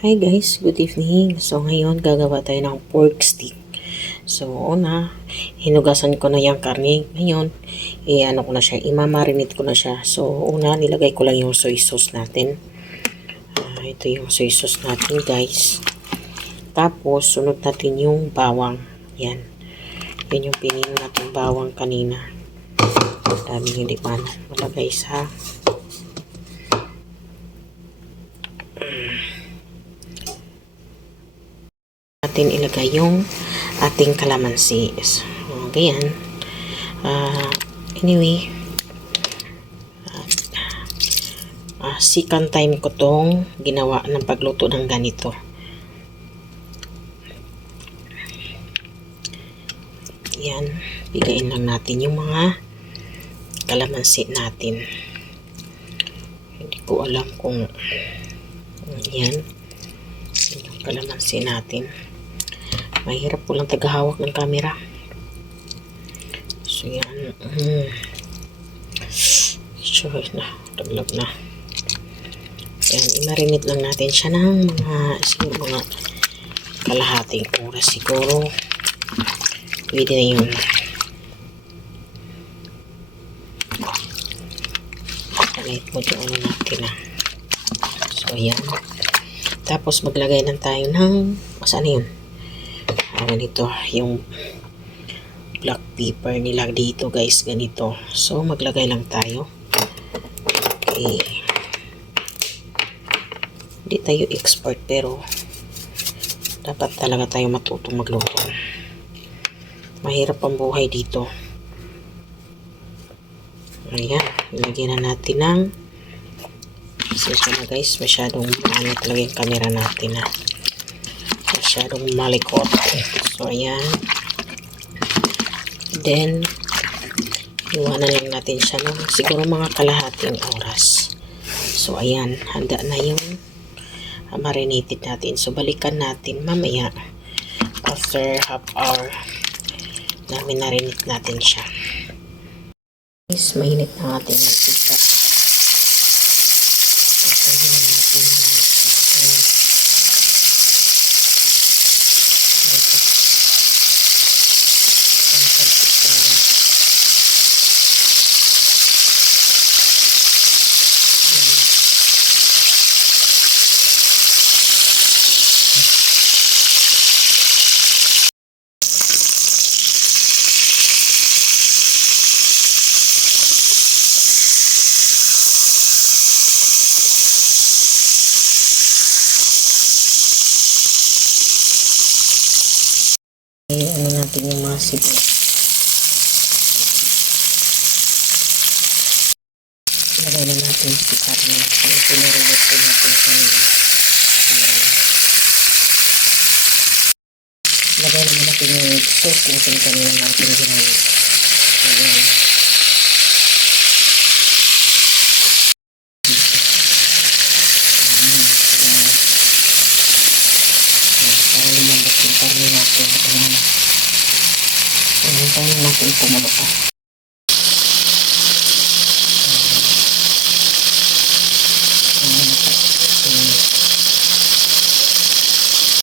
Hi guys, good evening. So ngayon gagawa tayo ng pork stick. So una, hinugasan ko na yung karne. Ngayon, i-ano ko na siya, imamarinate ko na siya. So una, nilagay ko lang yung soy sauce natin. Ah, ito yung soy sauce natin guys. Tapos, sunod natin yung bawang. Yan. Yan yung pinino natin bawang kanina. Dami hindi pa ano, malagay sa natin ilagay yung ating kalamansi. So, ganyan. Ah, anyway, ah, second time ko tong ginawa ng pagluto ng ganito. Yan, bigayin lang natin yung mga kalamansi natin. Hindi ko alam kung yan yung kalamansi natin. Mahirap po lang tagahawak ng camera. So, yan. Mm. Sure na. Daglag na. Yan. I-marinate lang natin siya ng mga, siguro mga kalahating oras siguro. Pwede na yun. Light mo yung natin ah. So, yan. Tapos, maglagay lang tayo ng, saan yun? Ah, ganito, yung black pepper nila dito guys, ganito. So, maglagay lang tayo. Okay. Hindi tayo expert pero dapat talaga tayo matutong magluto. Mahirap ang buhay dito. Ayan, ilagyan na natin ng Pasensya na guys, masyadong ano talaga yung camera natin ha. Masyadong malikot. So, ayan. Then, iwanan lang natin siya ng siguro mga kalahating oras. So, ayan. Handa na yung uh, marinated natin. So, balikan natin mamaya after half hour na minarinate natin siya. Guys, mainit na ating mantika. Ito na natin yung mantika. Ito. Ang talpit talaga. Ayan. Eh, ano natin yung mga sibuyas. Lagay na natin si karne. Yung pinirelot ko natin kanina. Ayan. Lagay naman natin yung sauce natin kanina natin ginawin. Ayan. Ayan. Ayan. Ayan. Para lumambot yung karne natin. Ayan. Ayan. Tayo natin kumulo pa.